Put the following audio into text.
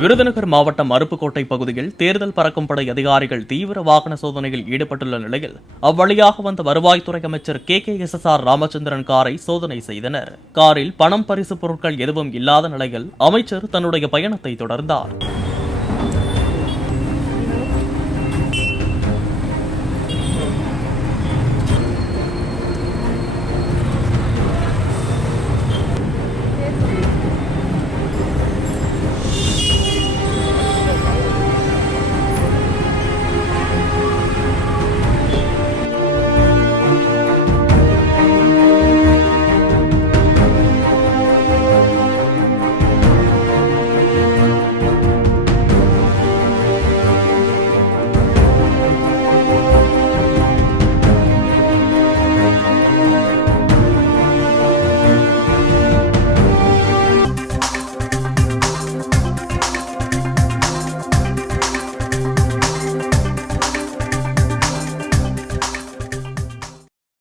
விருதுநகர் மாவட்டம் அருப்புக்கோட்டை பகுதியில் தேர்தல் பறக்கும் படை அதிகாரிகள் தீவிர வாகன சோதனையில் ஈடுபட்டுள்ள நிலையில் அவ்வழியாக வந்த வருவாய்த்துறை அமைச்சர் KKSSR ராமச்சந்திரன் காரை சோதனை செய்தனர். காரில் பணம் பரிசு பொருட்கள் எதுவும் இல்லாத நிலையில் அமைச்சர் தன்னுடைய பயணத்தை தொடர்ந்தார்.